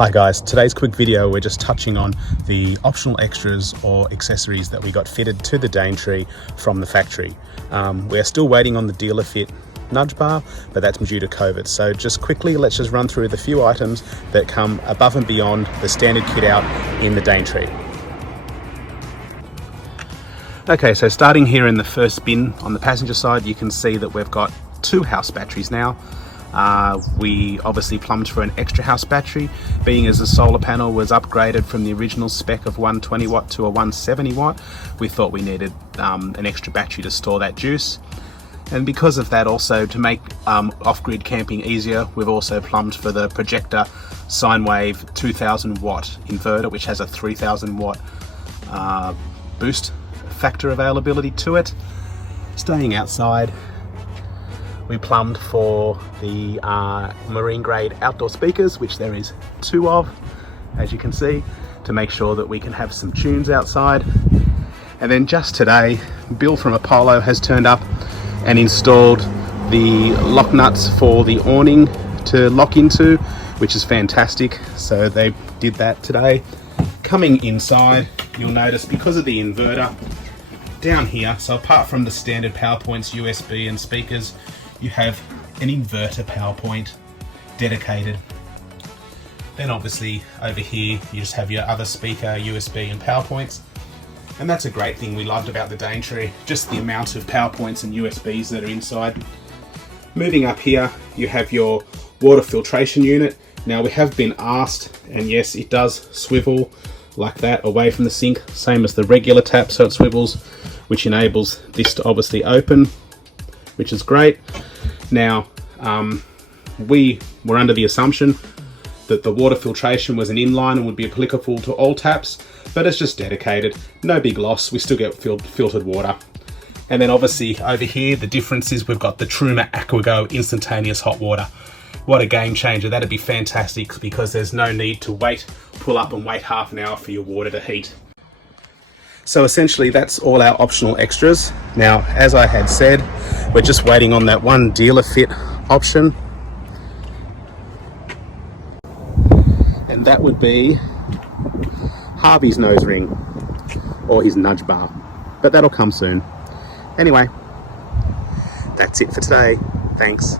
Hi guys, today's quick video we're just touching on the optional extras or accessories that we got fitted to the Daintree from the factory. We're still waiting on the dealer fit nudge bar, but that's due to COVID. So just quickly, let's just run through the few items that come above and beyond the standard kit out in the Daintree. Okay, so starting here in the first bin on the passenger side, you can see that we've got 2 house batteries now. We obviously plumbed for an extra house battery, being as the solar panel was upgraded from the original spec of 120 watt to a 170 watt. We thought we needed an extra battery to store that juice. And because of that, also to make off-grid camping easier, we've also plumbed for the Projecta Sine 2000 watt inverter, which has a 3000 watt boost factor availability to it. Staying outside, we plumbed for the marine grade outdoor speakers, which there is 2 of, as you can see, to make sure that we can have some tunes outside. And then just today, Bill from Apollo has turned up and installed the lock nuts for the awning to lock into, which is fantastic. So they did that today. Coming inside, you'll notice because of the inverter down here, so apart from the standard power points, USB and speakers, you have an inverter power point dedicated. Then obviously over here you just have your other speaker, USB and power points. And that's a great thing we loved about the Daintree, just the amount of power points and USBs that are inside. Moving up here, you have your water filtration unit. Now we have been asked, and yes, it does swivel like that away from the sink, same as the regular tap, so it swivels, which enables this to obviously open, which is great. Now, we were under the assumption that the water filtration was an inline and would be applicable to all taps, but it's just dedicated, no big loss, we still get filtered water. And then obviously over here, the difference is we've got the Truma Aqua instantaneous hot water. What a game changer, that'd be fantastic because there's no need to pull up and wait half an hour for your water to heat. So essentially that's all our optional extras. Now, as I had said, we're just waiting on that one dealer fit option. And that would be Harvey's nose ring or his nudge bar, but that'll come soon. Anyway, that's it for today. Thanks.